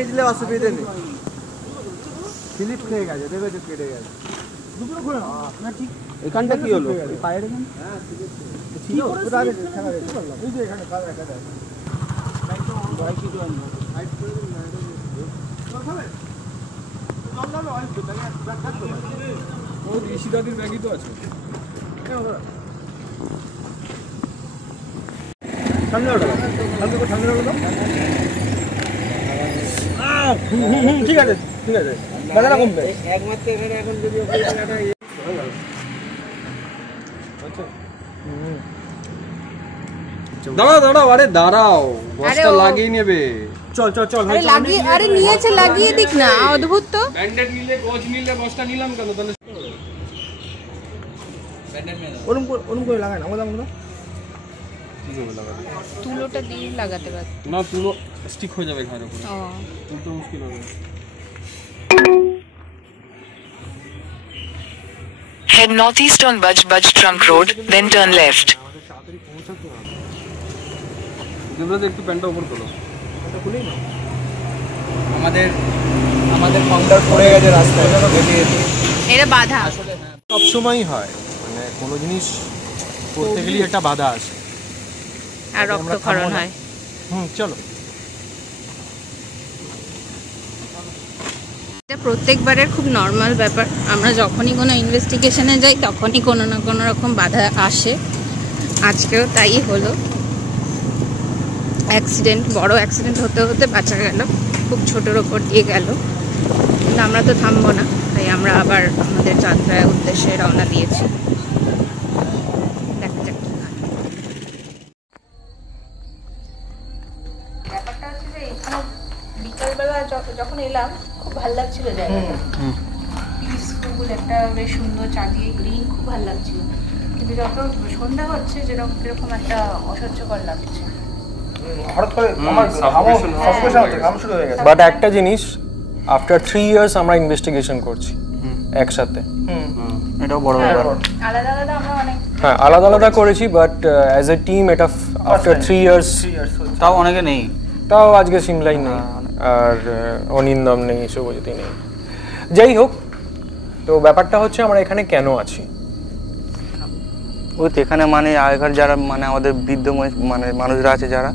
বেঁচলে অসুবিধে নেই। স্লিপ খেয়ে গেছে, দেখেছো কেটে গেছে। এখানটা কি হলো? পায়ের এখানে ছিল ওটা আগে দেখা গেছে। এই যে এখানে কাজ দেখা যায়। বয়সী তো আমি হাইট করে দিন না। জল খাবে? জল দাও অল্প তাহলে ব্যাগ থাকবে। ও ঋষি দাদির ব্যাগই তো আছে। ঠান্ডা ওটা হালকা করে ঠান্ডা ওটা ঠিক আছে ঠিক আছে বাজারে কমবে একমাত্র এখানে এখন যদি দাঁড়াও দাঁড়াও আরে দাঁড়াও বসটা লাগিয়ে নেবে চল চল চল আরে লাগিয়ে আরে নিয়েছে লাগিয়ে দিক না অদ্ভুত তো ব্যান্ডেড নিলে কোচ নিলে বসটা নিলাম কেন তাহলে ব্যান্ডেড নিয়ে দাও ওরম করে লাগায় না আমাদের আমরা তুলোটা দিয়ে লাগাতে পার না তুলো স্টিক হয়ে যাবে ঘরের উপরে তুলতে মুশকিল হবে Head northeast on Budge Trunk Road, then turn left. Debraj একটু প্যান্টটা উপর তোলো প্যান্টটা খুলেই না আমাদের ফাউন্ডার পড়ে গেছে রাস্তায় এটা বাধা সব সময়ই হয় মানে কোনো জিনিস করতে গেলেই একটা বাধা আসে আর রক্তক্ষরণ হয় চলো এটা প্রত্যেকবারের খুব নর্মাল ব্যাপার আমরা যখনই কোনো ইনভেস্টিগেশনে যাই তখনই কোনো না কোনো রকম বাধা আসে আজকেও তাই হলো অ্যাক্সিডেন্ট বড় অ্যাক্সিডেন্ট হতে হতে বাঁচা গেল খুব ছোটোর ওপর দিয়ে গেল কিন্তু আমরা তো থামবো না তাই আমরা আবার আমাদের যাত্রার উদ্দেশ্যে রওনা দিয়েছি দেখা যাক ব্যাপারটা হচ্ছে যে এখানে বিকালবেলা যখন এলাম খুব ভালো লাগছিল জায়গাটা পিসফুল একটা বেশ সুন্দর চারদিকে গ্রিন খুব ভালো লাগছিল কিন্তু যখন সন্ধ্যা হচ্ছে যেরকম এরকম একটা অসহ্যকর লাগছে হঠাৎ করে আমার সাফোকেশন হচ্ছে কাম শুরু হয়ে গেছে বাট একটা জিনিস আফটার 3 ইয়ার্স আমরা ইনভেস্টিগেশন করছি একসাথে এটাও বড় ব্যাপার আলাদা আলাদা আমরা অনেক হ্যাঁ আলাদা আলাদা করেছি বাট অ্যাজ এ টিম এটা আফটার 3 ইয়ার্স তাও অনেকে নেই তাও আজকে সিমলাই নেই আর অনিন্দম নেই শুভজ্যোতি নেই যাই হোক তো ব্যাপারটা হচ্ছে আমরা এখানে কেন আছি ওই তো এখানে মানে আগেকার যারা মানে আমাদের বৃদ্ধ মানে মানুষরা আছে যারা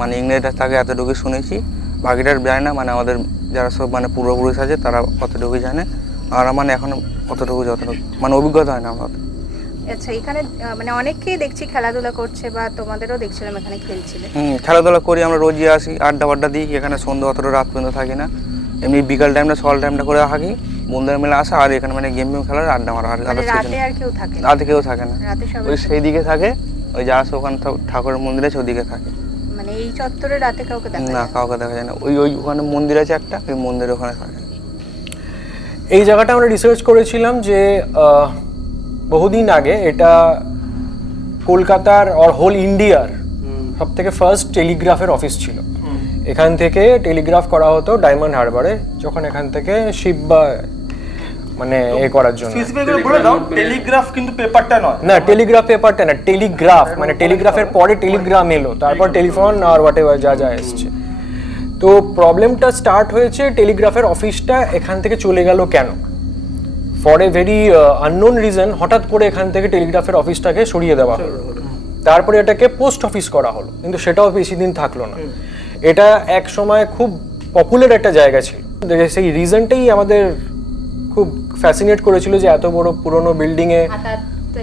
মানে ইংরেজরা থাকে এতটুকু শুনেছি বাকিটার জানে না মানে আমাদের যারা সব মানে পূর্বপুরুষ আছে তারা কতটুকু জানে আর মানে এখন কতটুকু যতটুকু মানে অভিজ্ঞতা হয় না আমাদের আচ্ছা এখানে মানে অনেককেই দেখছি খেলাধুলা করছে বা তোমাদেরও দেখছিলাম এখানে খেলছিলে খেলাধুলা করি আমরা রোজই আসি আড্ডা দিই এখানে সন্ধ্যা অতটা রাত পর্যন্ত থাকি না এমনি বিকাল টাইমটা সকাল টাইমটা করে থাকি বন্ধুরা মিলে আসা আর এখানে মানে গেম খেলার আড্ডা মারা আর রাতে আর কেউ থাকে না রাতে কেউ থাকে না রাতে সবাই ওই সেই দিকে থাকে ওই যারা ওখানে ঠাকুরের মন্দির আছে ওদিকে থাকে মানে এই চত্বরে রাতে কাউকে দেখা যায় না কাউকে দেখা যায় না ওই ওখানে মন্দির আছে একটা ওই মন্দিরের ওখানে থাকে এই জায়গাটা আমরা রিসার্চ করেছিলাম যে বহুদিন আগে এটা কলকাতার আর হোল ইন্ডিয়ার সব থেকে ফার্স্ট টেলিগ্রাফের অফিস ছিল এখান থেকে টেলিগ্রাফ করা হতো ডায়মন্ড হারবারে যখন এখান থেকে শিপ বা মানে এ করার জন্য টেলিগ্রাফ কিন্তু পেপারটা নয় না টেলিগ্রাফ পেপারটা না টেলিগ্রাফ মানে টেলিগ্রাফের পরে টেলিগ্রাম এলো তারপর টেলিফোন আর হোয়াটএভার যা যা এসছে তো প্রবলেমটা স্টার্ট হয়েছে টেলিগ্রাফের অফিসটা এখান থেকে চলে গেল কেন for a very unknown reason হঠাৎ করে এখান থেকে টেলিগ্রাফের অফিসটাকে সরিয়ে দেওয়া হলো তারপরে এটাকে পোস্ট অফিস করা হলো কিন্তু সেটাও বেশি দিন থাকলো না এটা এক সময় খুব পপুলার একটা জায়গা ছিল সেই রিজনটাই আমাদের খুব ফ্যাসিনেট করেছিল যে এত বড় পুরনো বিল্ডিং এ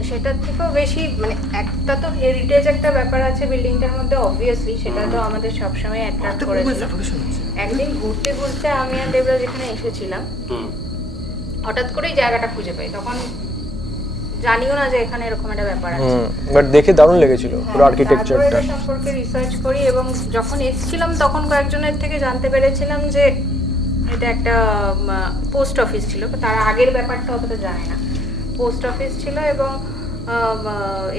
সেটার থেকেও বেশি মানে একটা তো হেরিটেজ একটা ব্যাপার আছে বিল্ডিংটার মধ্যে অবভিয়াসলি সেটা তো আমাদের সবসময় অ্যাট্রাক্ট করেছিল একদিন ঘুরতে ঘুরতে আমি আর দেবরাজ যেখানে এসেছিলাম হঠাৎ করেই জায়গাটা খুঁজে পাই তখন জানিও না যে এখানে এরকম একটা ব্যাপার আছে বাট দেখে দারুণ লেগেছিল পুরো আর্কিটেকচারটা সম্পর্কে রিসার্চ করি এবং যখন এসেছিলাম তখন কয়েকজনের থেকে জানতে পেরেছিলাম যে এটা একটা পোস্ট অফিস ছিল তার আগের ব্যাপারটা অতটা জানে না পোস্ট অফিস ছিল এবং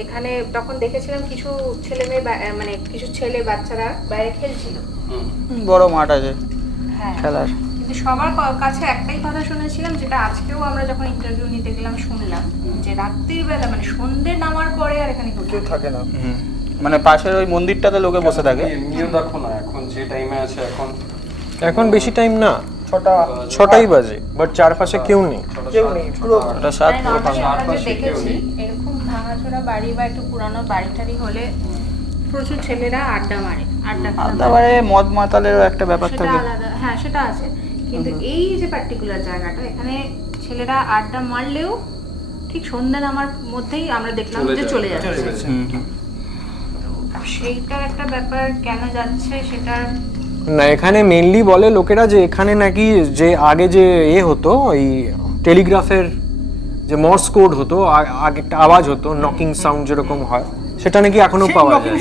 এখানে তখন দেখেছিলাম কিছু ছেলে মেয়ে মানে কিছু ছেলে বাচ্চারা বাইরে খেলছিল বড় মাঠ আছে হ্যাঁ খেলার কিন্তু সবার কাছে একটাই কথা শুনেছিলাম যেটা আজকেও আমরা যখন ইন্টারভিউ নিতে গেলাম শুনলাম যে রাত্রির বেলা মানে সন্ধ্যে নামার পরে আর এখানে কেউ থাকে না মানে পাশের ওই মন্দিরটাতে লোকে বসে থাকে এমনিও দেখো না এখন যে টাইমে আছে এখন এখন বেশি টাইম না, 6টাই বাজে, বাট চারপাশে কেউ নেই। পুরো আমরা যে দেখেছি এরকম ভাঙাচোরা বাড়ি বা একটু পুরানো বাড়ি টাড়ি হলে প্রচুর ছেলেরা আড্ডা মারে, আড্ডা মারে, মদ মাতালেরও একটা ব্যাপার সেটা থাকে। আলাদা, হ্যাঁ সেটা আছে, কিন্তু এই যে পার্টিকুলার জায়গাটা এখানে ছেলেরা আড্ডা মারলেও ঠিক সন্ধ্যা নামার মধ্যেই আমরা দেখলাম যে চলে যাচ্ছে। সেইটা একটা ব্যাপার, কেন যাচ্ছে সেটা না, এখানে মেইনলি বলে লোকেরা যে এখানে নাকি যে আগে যে হতো ওই টেলিগ্রাফের যে মর্স কোড হতো, আগে একটা আওয়াজ হতো, নকিং সাউন্ড যেরকম হয়, সেটা নাকি এখনো পাওয়া যায়।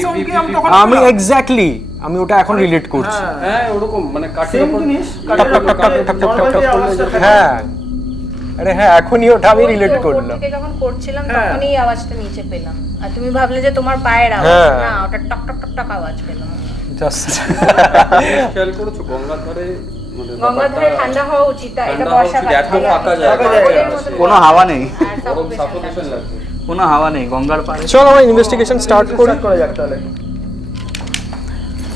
আমি এক্স্যাক্টলি আমি ওটা এখন রিলেট করছি। হ্যাঁ ওরকম মানে কাঠের উপর হ্যাঁ, আরে হ্যাঁ, এখনই ওটা আমি রিলেট করলাম। যখন করছিলাম তখনই আওয়াজটা নিচে পেলাম, আর তুমি ভাবলে যে তোমার পায়ের আওয়াজ, না ওটা টক টক টক টক আওয়াজ পেলাম। জাস্ট খেয়াল করেছো গঙ্গার ধারে গঙ্গার ধারে ঠান্ডা হওয়া উচিত, এটা বর্ষাকাল, এত ফাঁকা জায়গা, কোনো হাওয়া নেই, সাফোকেশন লাগছে। কোনো হাওয়া নেই গঙ্গার পাড়ে। চলো আমরা ইনভেস্টিগেশন স্টার্ট করা যাক তাহলে।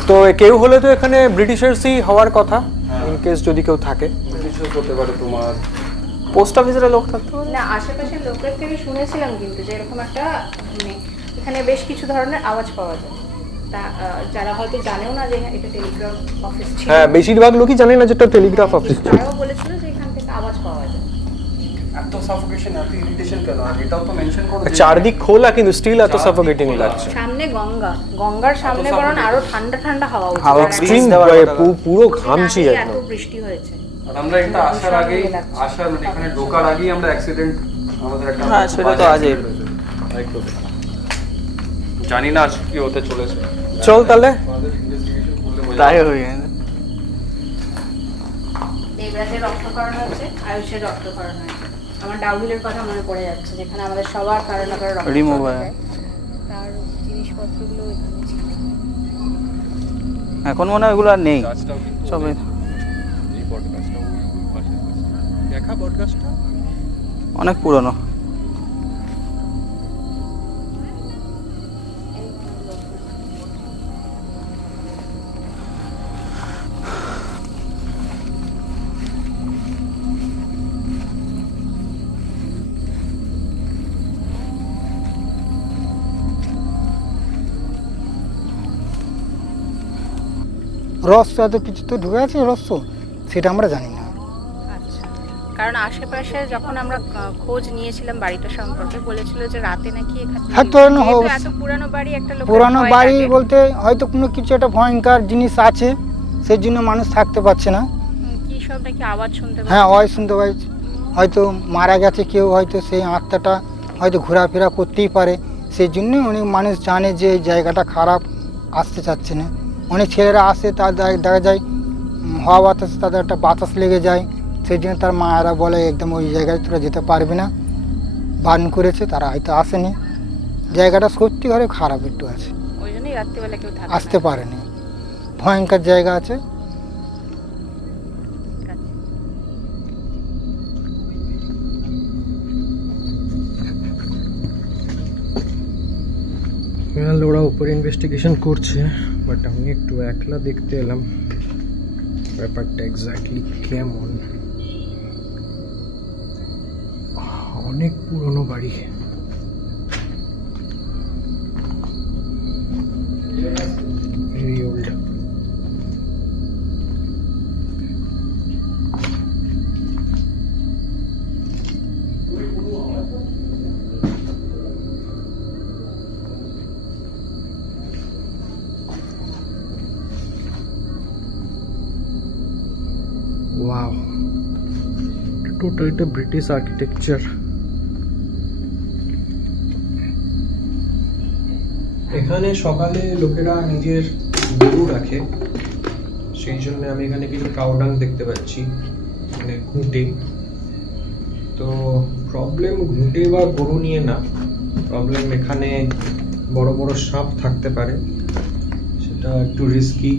তো কেউ হলে তো এখানে ব্রিটিশার্সই হওয়ার কথা, ইন কেস যদি কেউ থাকে। ব্রিটিশও করতে পারে, তোমার পোস্ট অফিসের লোক থাকতে পারে না, আশেপাশের লোকের থেকে শুনেছিলাম কিন্তু যে এরকম একটা এখানে বেশ কিছু ধরনের আওয়াজ পাওয়া যায়, তা যারা হয়তো জানেও না যে এটা টেলিগ্রাফ অফিস ছিল। হ্যাঁ, বেশিরভাগ লোকই জানে না যে এটা টেলিগ্রাফ অফিস। তারাও বলেছিল যে এখান থেকে আওয়াজ পাওয়া যায়। এত সাফোকেশন, এত ইরিটেশন কেন? আর এটাও তো মেনশন করো চারদিক খোলা কিন্তু স্টিল এত সাফোকেটিং লাগছে। সামনে গঙ্গা, গঙ্গার সামনে বরং আরো ঠান্ডা ঠান্ডা হাওয়া উঠছে, হাওয়া এক্সট্রিম পুরো ঘামছি এত একদম। বৃষ্টি হয়েছে। আর আমরা এটা আসার আগেই মানে এখানে ঢোকার আগেই আমরা অ্যাক্সিডেন্ট আমাদের একটা, হ্যাঁ সেটা তো আজই জানি না আজ কি হতে চলেছে। চল তাহলে তাই হয়ে গেছে। দেবরাজের রক্তকরণ হচ্ছে, আয়ুষের রক্তকরণ হয়েছে। আমার ডাউহিলের কথা মনে পড়ে যাচ্ছে, যেখানে আমাদের সবার কারণ না কারণ রিমুভ হয়, তার জিনিসপত্রগুলো এখানে ছিল। এখন মনে হয় ওগুলো আর নেই, সবে এই পডকাস্টটা পাশে দেখা, পডকাস্টটা অনেক পুরনো। রহস্য এত কিছু তো ঢুকে আছে, রহস্য সেটা আমরা জানি না। আচ্ছা, কারণ আশেপাশে যখন আমরা খোঁজ নিয়েছিলাম বাড়িটা সম্পর্কে, বলেছিল যে রাতে নাকি এখানে থাকতে পারে না, যেহেতু এত পুরানো বাড়ি, একটা লোকের পুরানো ভয় বাড়ি লাগে। বলতে হয়তো কোনো কিছু একটা ভয়ঙ্কর জিনিস আছে, সেই জন্য মানুষ থাকতে পারছে না। কি সব নাকি আওয়াজ শুনতে পাচ্ছি। হ্যাঁ, ওই শুনতে পাচ্ছি, হয়তো মারা গেছে কেউ, হয়তো সেই আত্মাটা হয়তো ঘোরাফেরা করতেই পারে, সেই জন্যই অনেক মানুষ জানে যে এই জায়গাটা খারাপ, আসতে চাচ্ছে না। অনেক ছেলেরা আসে, তার দেখা যায় হাওয়া বাতাসে তাদের একটা বাতাস লেগে যায়, সেই জন্য তার মায়েরা বলে একদম ওই জায়গায় তোরা যেতে পারবি না, বারণ করেছে, তারা হয়তো আসেনি। জায়গাটা সত্যি করে খারাপ একটু আছে, ওই জন্যই রাত্রিবেলা কেউ থাকে আসতে পারেনি, ভয়ঙ্কর জায়গা আছে। ওরা উপরে ইনভেস্টিগেশন করছে, বাট আমি একটু একলা দেখতে এলাম ব্যাপারটা এক্স্যাক্টলি কেমন। অনেক পুরনো বাড়ি, ভেরি ওল্ড। ওয়াও, টোটালটা ব্রিটিশ আর্কিটেকচার। এখানে সকালে লোকেরা নিজের গরু রাখে, সেই জন্য আমি এখানে কিছু কাউডাং দেখতে পাচ্ছি, মানে ঘুঁটে। তো প্রবলেম ঘুঁটে বা গরু নিয়ে না, প্রবলেম এখানে বড় বড় সাপ থাকতে পারে, সেটা একটু রিস্কি,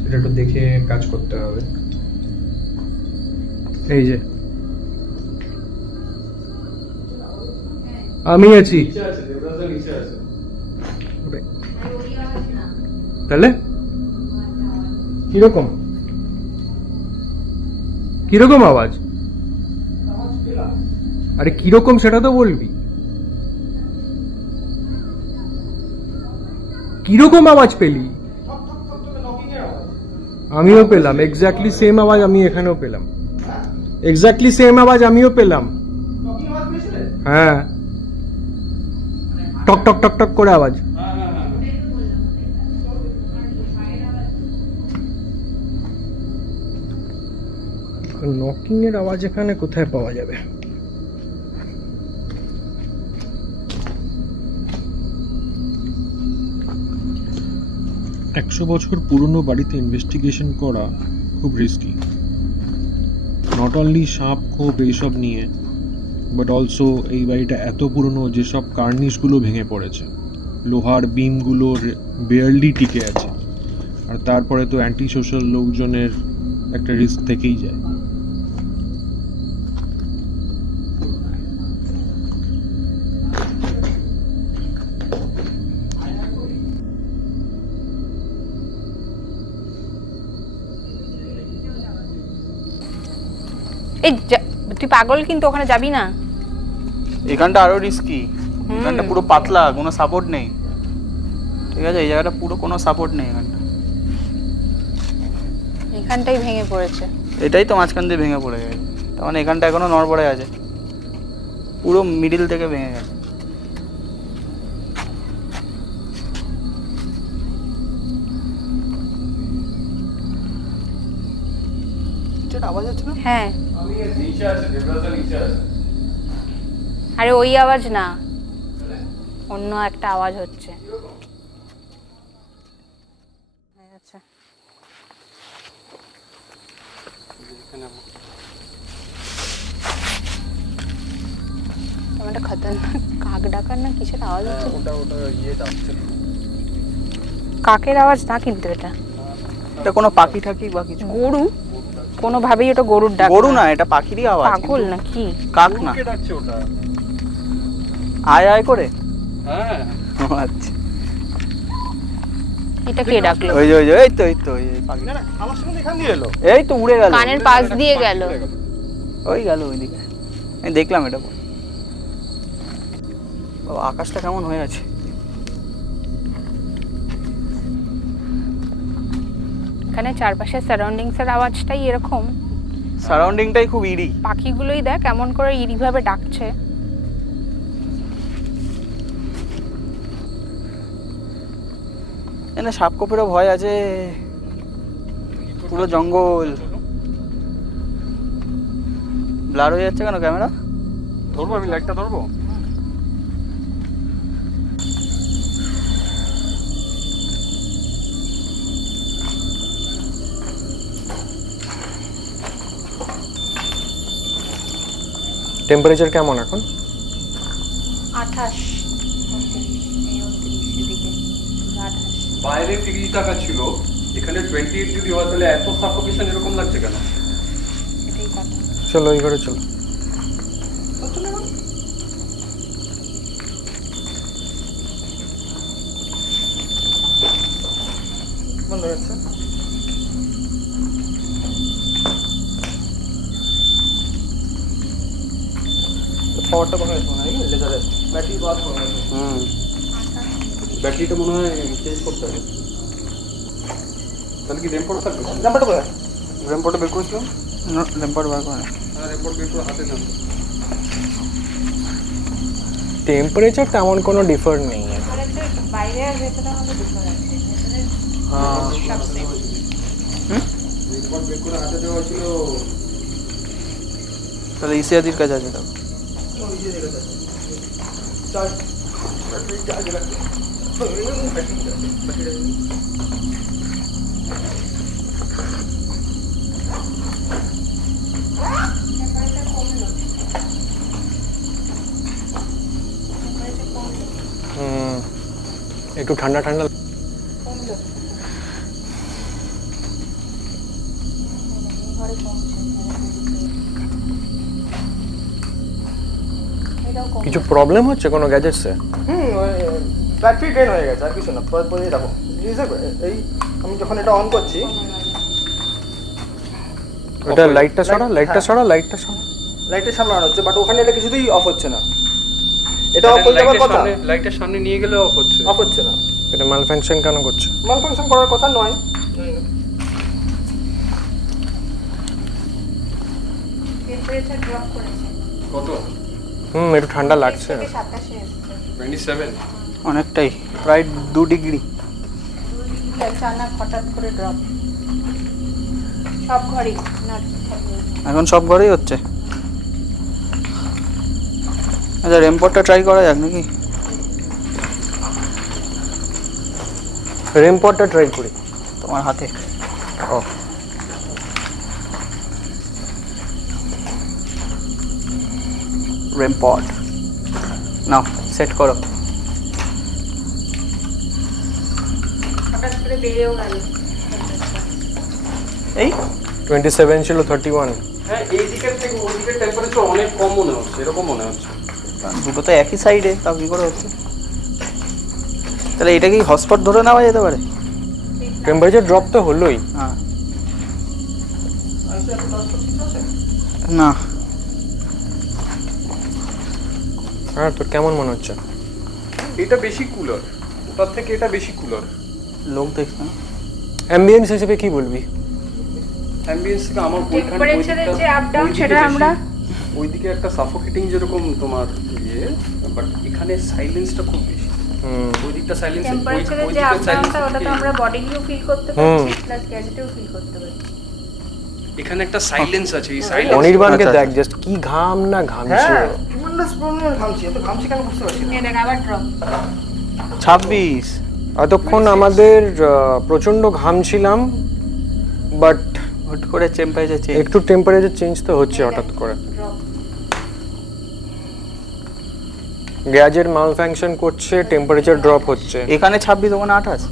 সেটা একটু দেখে কাজ করতে হবে। এই যে আমি আছি, তাহলে কিরকম? কিরকম আওয়াজ? আরে কিরকম সেটা তো বলবি। কিরকম আওয়াজ পেলি? আমিও পেলাম এক্স্যাক্টলি সেম আওয়াজ, আমি এখানেও পেলাম এক্স্যাক্টলি সেম আওয়াজ, আমিও পেলাম। হ্যাঁ, টক টক টক টক করে আওয়াজ। নকিং এর আওয়াজ এখানে কোথায় পাওয়া যাবে? 100 বছর পুরনো বাড়িতে ইনভেস্টিগেশন করা খুব রিস্কি, নট অনলি সাপ খোপ এইসব নিয়ে, বাট অলসো এই বাড়িটা এত পুরনো যে সব কার্নিশগুলো ভেঙে পড়েছে, লোহার বিমগুলো বেয়ারলি টিকে আছে, আর তারপরে তো অ্যান্টি সোশ্যাল লোকজনের একটা রিস্ক থেকেই যায়। এই তুই পাগল, কিন্তু ওখানে যাবি না। এখানটা আরো রিস্কি, এখানটা পুরো পাতলা, কোনো সাপোর্ট নেই, ঠিক আছে? এই জায়গাটা পুরো কোনো সাপোর্ট নেই, এখানটাই ভেঙে পড়েছে। এটাই তো মাঝখান দিয়ে ভেঙে পড়ে গেছে, তার মানে এখানটা এখনো নড়বড়ে আছে, পুরো মিডিল থেকে ভেঙে গেছে। আওয়াজ হচ্ছে না? হ্যাঁ, আমি নিচে আছে, দেবরাজা নিচে আছে। আরে ওই আওয়াজ না, অন্য একটা আওয়াজ হচ্ছে। আচ্ছা, একটা খতরনাক কাক ডাকার না কিসের আওয়াজ হচ্ছে? ওটা ইয়ে ডাকছে, কাকের আওয়াজ না কিন্তু এটা। এটা কোনো পাখি ঠাকি বা কিছু? গরু, কোনোভাবেই ওটা গরুর ডাক। গরু না, এটা পাখিরই আওয়াজ। পাগল নাকি? কাক না, কে ডাকছে ওটা? আয় আয় করে। হ্যাঁ, আচ্ছা, এটা কে ডাকলো? ওই যে এই তো ওই পাখি না, আমার সঙ্গে এখান দিয়ে এলো, এই তো উড়ে গেল, কানের পাশ দিয়ে গেল, ওই গেল ওইদিকে। আমি দেখলাম এটা। বাবা, আকাশটা কেমন হয়ে আছে। এখানে চারপাশের সারাউন্ডিংস এর আওয়াজটাই এরকম, সারাউন্ডিংটাই খুব ইরি। পাখিগুলোই দেখ কেমন করে ইরি ভাবে ডাকছে। এখানে সাপ কোপেরও ভয় আছে, পুরো জঙ্গল। ব্লার হয়ে যাচ্ছে কেন ক্যামেরা? ধরবো আমি, লাইটটা ধরবো। টেম্পারেচার কেমন এখন? 28 বাইরে 30 টাকা ছিল, এখানে 28 যদি হয় তাহলে এত সাফোকেশন এরকম লাগছে কেন? চলো এই ঘরে চলো। বন্ধ হয়ে যাচ্ছে। পাওয়ারটা কমে গেছে মনে হয়, লেজারের ব্যাটারি পাওয়ার কমে গেছে। ব্যাটারিটা মনে হয় চেঞ্জ করতে হবে। তাহলে কি রেমপোর্ট থাকবে? ল্যাম্পারটা কোথায়? রেমপোর্টটা বের করেছিলাম। না, ল্যাম্পার বার করে। হ্যাঁ, রেমপোর্ট বের করে হাতে জানতো। টেম্পারেচার তেমন কোনো ডিফার নেই। বাইরে আর ভেতরে আমাদের ডিফারেন্স আছে। হ্যাঁ, রেমপোর্ট বের করে হাতে দেওয়া ছিল। তাহলে ইসিয়াদির কাছে আছে। একটু ঠান্ডা ঠান্ডা। কিছু প্রবলেম হচ্ছে কোনো গ্যাজেটসে? ব্যাটারি ড্রেন হয়ে গেছে, আর কিছু না। দেখো এই আমি যখন এটা অন করছি, ওটা লাইটটা সরা, লাইটটা সরা, লাইটটা সরা। লাইটের সামনে আনা হচ্ছে, বাট ওখানে এটা কিছুতেই অফ হচ্ছে না। এটা অফ হয়ে যাওয়ার কথা, লাইটের সামনে নিয়ে গেলে অফ হচ্ছে। অফ হচ্ছে না। এটা ম্যালফাংশন কেন করছে? মালফাংশন করার কথা নয়। টেম্পারেচার ড্রপ করেছে কত? একটু ঠান্ডা লাগছে। 27 এসছে। 27 অনেকটাই, প্রায় 2 ডিগ্রি। 2 ডিগ্রি আচানক হঠাৎ করে ড্রপ। সব ঘরেই না এখন সব ঘরেই হচ্ছে। আচ্ছা রেমপটটা ট্রাই করা যাক নাকি? রেমপটটা ট্রাই করি তোমার হাতে। ও রেমপট নাও সেট করো। হঠাৎ করে বেড়েও গেল। এই 27 ছিল 31। হ্যাঁ, এই দিকের থেকে ওই দিকের টেম্পারেচার অনেক কম মনে হচ্ছে, এরকম মনে হচ্ছে। দুটো তো একই সাইডে, তাও কি করে হচ্ছে? তাহলে এটা কি হটস্পট ধরে নেওয়া যেতে পারে? টেম্পারেচার ড্রপ তো হলোই। হ্যাঁ না, হ্যাঁ তোর কেমন মনে হচ্ছে? এটা বেশি কুলার, ওটার থেকে এটা বেশি কুলার। লোক দেখছে না। অ্যাম্বিয়েন্স হিসেবে কি বলবি? অ্যাম্বিয়েন্স থেকে আমার টেম্পারেচারের যে আপ ডাউন সেটা আমরা ওইদিকে একটা সাফোকেটিং যেরকম তোমার ইয়ে, বাট এখানে সাইলেন্সটা খুব বেশি। ওই দিকটা সাইলেন্স, টেম্পারেচারের যে আপ ডাউনটা ওটা তো আমরা বডিলিও ফিল করতে পারছি, প্লাস গ্যাজেটেও ফিল করতে পারছি। এখানে একটা সাইলেন্স আছে, এই সাইলেন্স অনির্বাণকে দেখ জাস্ট কি ঘাম না ঘামছে। হ্যাঁ ট্রিমেন্ডাস পরিমাণে ঘামছি, এত ঘামছি কেন বুঝতে পারছি না। এই দেখ আবার ড্রপ। 26 এতক্ষণ আমাদের প্রচন্ড ঘামছিলাম, বাট হুট করে টেম্পারেচার চেঞ্জ। একটু টেম্পারেচার চেঞ্জ তো হচ্ছে হঠাৎ করে। ড্রপ। গ্যাজেট মালফাংশন করছে, টেম্পারেচার ড্রপ হচ্ছে। এখানে 26 ওখানে 28।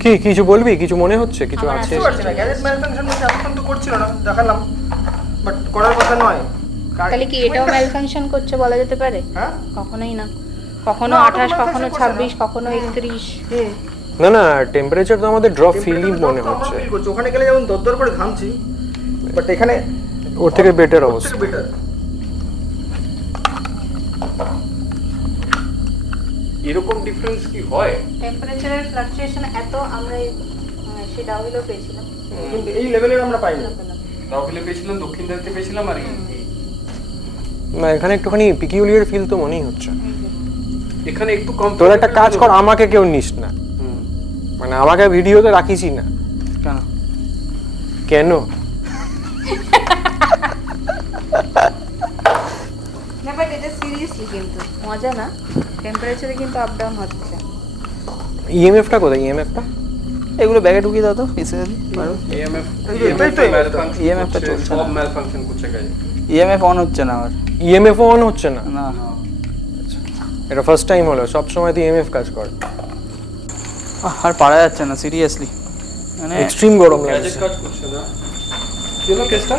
কি কিছু বলবি? কিছু মনে হচ্ছে কিছু আমার আছে? আছে। পারছি না, গ্যাজেট ম্যালফাংশন হচ্ছে, এতক্ষণ তো করছিল না, দেখালাম, বাট করার কথা নয়। তাহলে কি এটাও ম্যালফাংশন করছে বলা যেতে পারে? হ্যাঁ কখনোই না, কখনো না, 28, automatic কখনো করছে না। 26, কখনো 31। না না, টেম্পারেচার তো আমাদের ড্রপ ফিলই মনে হচ্ছে। ফিল করছি, ওখানে গেলে যেমন দরদর করে ঘামছি, বাট এখানে ওর থেকে বেটার অবস্থা। বেটার। এরকম ডিফারেন্স কি হয়? টেম্পারেচারের ফ্লাকচুয়েশন এত আমরা সেই ডাউহিলও পেয়েছিলাম। কিন্তু এই লেভেলের আমরা পাইনি। রাহুলে পেয়েছিলাম, দক্ষিণ দিকে পেয়েছিলাম, আর না এখানে একটুখানি পিকিউলিয়ার ফিল তো মনেই হচ্ছে। এখানে একটু কম। তোর একটা কাজ কর, আমাকে কেউ নিস না, মানে আমাকে ভিডিওতে রাখিসই না। কেন? কেন? না বাট এটা সিরিয়াসলি কিন্তু মজা না, টেম্পারেচারে কিন্তু আপ ডাউন হচ্ছে। ইএমএফটা কোথায়? ইএমএফটা এগুলো ব্যাগে ঢুকিয়ে দাও তো পিসিবি পারো। ইএমএফ EMF টা চলছে না। সব ম্যালফাংশন করছে গাড়ি। ইএমএফ অন হচ্ছে না আমার। ইএমএফ অন হচ্ছে না? না এটা ফার্স্ট টাইম হলো, সব সময় তো ইএমএফ কাজ করে। আর পারা যাচ্ছে না সিরিয়াসলি, মানে এক্সট্রিম গরম গ্যাজেট লাগছে। কাজ করছে না। কেন কেসটা?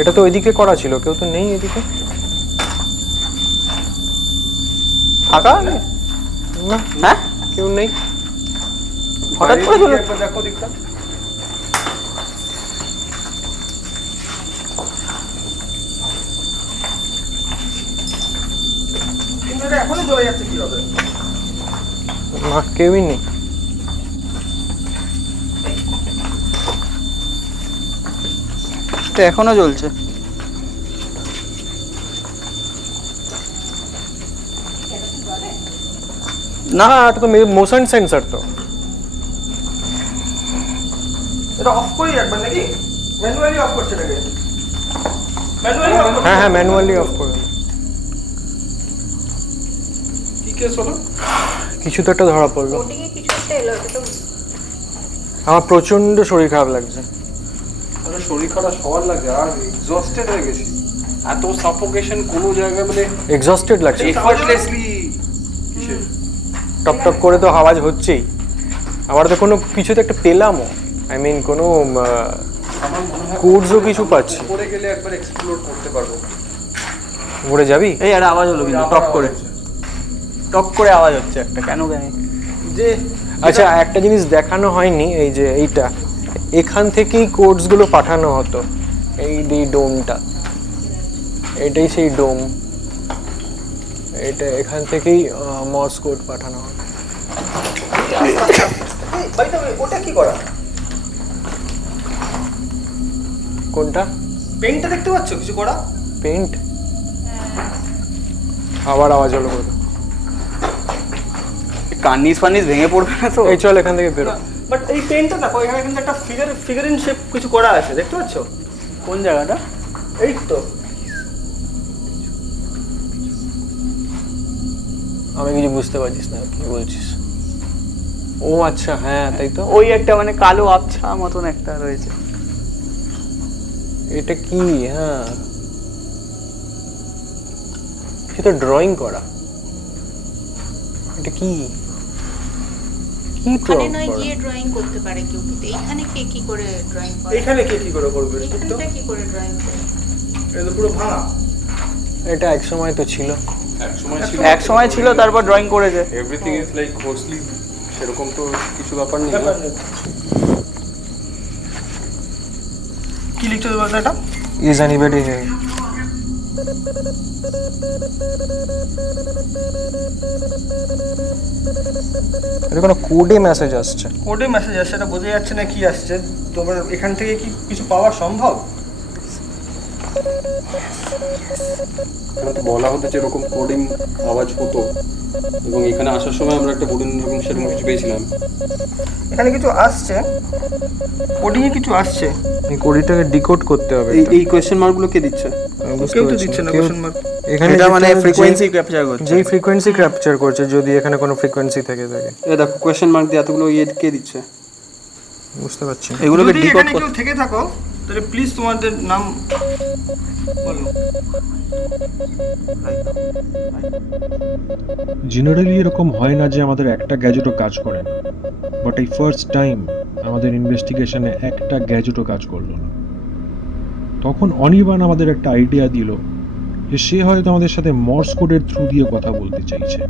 এটা তো ওইদিকে করা ছিল, কেউ তো নেই এদিকে। ফাঁকা না হ্যাঁ কেউ নেই। হঠাৎ করে চলে একবার দেখো দিকটা। কিন্তু এটা এখনই জ্বলে যাচ্ছে কি হবে? না কেউই নেই। এটা এখনো জ্বলছে। না এটা তো মোশন সেন্সর তো। এটা অফ করি একবার নাকি? ম্যানুয়ালি অফ করছে এটাকে। ম্যানুয়ালি অফ করছে। হ্যাঁ হ্যাঁ ম্যানুয়ালি অফ করে দাও। কি কেস হলো? কিছু তো একটা ধরা পড়লো। কোডিংয়ে কিছু একটা এলো, এটা তো আমার প্রচন্ড শরীর খারাপ লাগছে। আমার শরীর খারাপ সবার লাগে, আর এক্সস্টেড হয়ে গেছি। এত সাফোকেশন কোনো জায়গায়, মানে এক্সস্টেড লাগছে। এফর্টলেসলি কিসে টপ টপ করে তো আওয়াজ হচ্ছেই। আবার তো কোনো কিছুতে একটা পেলামও, আই মিন কোনো আমার মনে হয় কোডসও কিছু পাচ্ছি। উপরে গেলে একবার এক্সপ্লোর করতে পারবো। ঘুরে যাবি? এই একটা আওয়াজ হলো কিন্তু টপ করে। টপ করে আওয়াজ হচ্ছে একটা, কেন জানি। যে আচ্ছা একটা জিনিস দেখানো হয়নি, এই যে এইটা এখান থেকেই কোডস গুলো পাঠানো হতো, এই ডোমটা, এটাই সেই ডোম, এটা এখান থেকেই মর্স কোড পাঠানো হতো। ওটা কি করা? কোনটা? পেইন্টটা দেখতে পাচ্ছ কিছু করা? পেইন্ট আবার আওয়াজ হলো বলো। কার্নিস ফার্নিস ভেঙে পড়বে না তো? এই চল এখান থেকে বেরো। বাট এই পেইন্টটা দেখো, এখানে কিন্তু একটা ফিগার ইন শেপ কিছু করা আছে, দেখতে পাচ্ছ? কোন জায়গাটা? এই তো। আমি কিছু বুঝতে পারছিস না কি বলছিস। ও আচ্ছা হ্যাঁ তাই তো, ওই একটা মানে কালো আবছা মতন একটা রয়েছে। এটা কি? হ্যাঁ এটা ড্রয়িং করা, এটা কি কি ওখানে নয় গিয়ে ড্রয়িং করতে পারে কেউ, কিন্তু এইখানে কে কি করে ড্রয়িং করে? এখানে কে কি করে করবে? এইখানটা কি করে ড্রয়িং করে? এটা পুরো ভাঙা। এটা এক সময় তো ছিল, এক সময় ছিল, তারপর ড্রয়িং করেছে। এভরিথিং ইজ লাইক কোর্সলি, সেরকম তো কিছু ব্যাপার নেই। কি লিখতে হবে এটা? Is anybody here? এটা কোনো কোডে মেসেজ আসছে, কোডে মেসেজ আসছে, এটা বোঝা যাচ্ছে না কি আসছে। তোমার এখান থেকে কি কিছু পাওয়া সম্ভব? এখানে তো বলা হতো যে এরকম কোডিং আওয়াজ হতো, এবং এখানে আসার সময় আমরা একটা বোর্ডিং এরকম সেরকম কিছু পেয়েছিলাম। এখানে কিছু আসছে, কোডিং এ কিছু আসছে। এই কোডটাকে ডিকোড করতে হবে। এই কোয়েশ্চেন মার্কগুলো কে দিচ্ছে? কেউ তো দিচ্ছে না কোশ্চেন মার্ক। এখানে এটা মানে ফ্রিকোয়েন্সি ক্যাপচার করছে, যেই ফ্রিকোয়েন্সি ক্যাপচার করছে, যদি এখানে কোনো ফ্রিকোয়েন্সি থেকে থাকে। এই দেখো কোয়েশ্চেন মার্ক দিয়ে এতগুলো কে দিচ্ছে? বুঝতে পারছি না। এগুলোকে ডিকোড করতে থেকে থাকো তাহলে প্লিজ তোমাদের নাম বলো। জেনারেলি এরকম হয় না যে আমাদের একটা গ্যাজেটও কাজ করে না, বাট এই ফার্স্ট টাইম আমাদের ইনভেস্টিগেশনে একটা গ্যাজেটও কাজ করলো না। তখন অনির্বাণ আমাদের একটা আইডিয়া দিল যে সে হয়তো আমাদের সাথে মর্স কোডের থ্রু দিয়ে কথা বলতে চাইছে।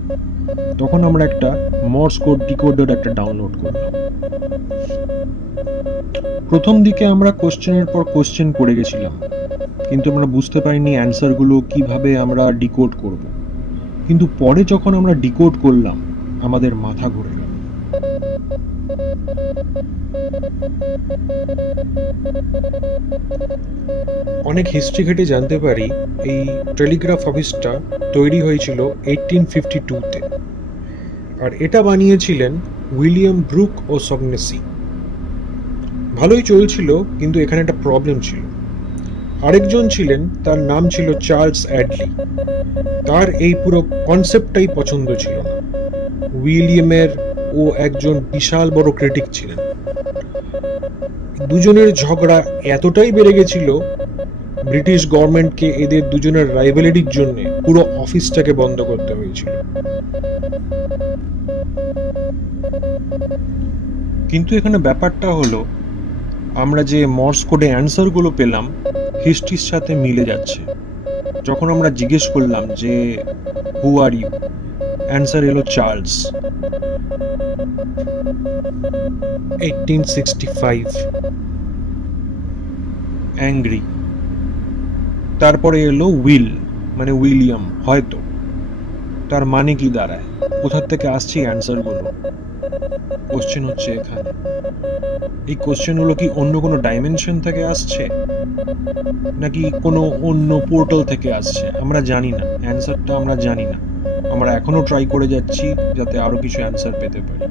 তখন আমরা একটা মর্স কোড ডিকোডার একটা ডাউনলোড করলাম। প্রথম দিকে আমরা কোশ্চেনের পর কোশ্চেন করে গেছিলাম, কিন্তু আমরা বুঝতে পারিনি অ্যান্সারগুলো কিভাবে আমরা ডিকোড করব। কিন্তু পরে যখন আমরা ডিকোড করলাম, আমাদের মাথা ঘুরে গেল। অনেক হিস্ট্রি ঘেটে জানতে পারি এই টেলিগ্রাফ অফিসটা তৈরি হয়েছিল 1852-তে, আর এটা বানিয়েছিলেন উইলিয়াম ব্রুক ও সগনেসি। ভালোই চলছিল, কিন্তু এখানে একটা প্রবলেম ছিল। আরেকজন ছিলেন, তার নাম ছিল চার্লস অ্যাডলি। তার এই পুরো কনসেপ্টটাই পছন্দ ছিল না। উইলিয়ামের ও একজন বিশাল বড় ক্রিটিক ছিলেন। দুজনের ঝগড়া এতটাই বেড়ে গেছিল, ব্রিটিশ গভর্নমেন্টকে এদের দুজনের রাইভালিটির জন্য পুরো অফিসটাকে বন্ধ করতে হয়েছিল। কিন্তু এখানে ব্যাপারটা হলো, আমরা যে মর্স কোডে অ্যান্সারগুলো পেলাম হিস্ট্রির সাথে মিলে যাচ্ছে। যখন আমরা জিজ্ঞেস করলাম যে হু আর ইউ, অ্যান্সার এলো চার্লস। 1865 অ্যাংরি। তারপরে এলো উইল, মানে উইলিয়াম। হয়তো তার মানে কি দাঁড়ায়, কোথা থেকে আসছে অ্যান্সারগুলো? কোশ্চেন হচ্ছে এখানে, এই কোশ্চেনগুলো কি অন্য কোনো ডাইমেনশন থেকে আসছে, নাকি কোনো অন্য পোর্টাল থেকে আসছে? আমরা জানি না, অ্যান্সারটা আমরা জানি না। আমরা এখনো ট্রাই করে যাচ্ছি যাতে আরো কিছু অ্যান্সার পেতে পারি।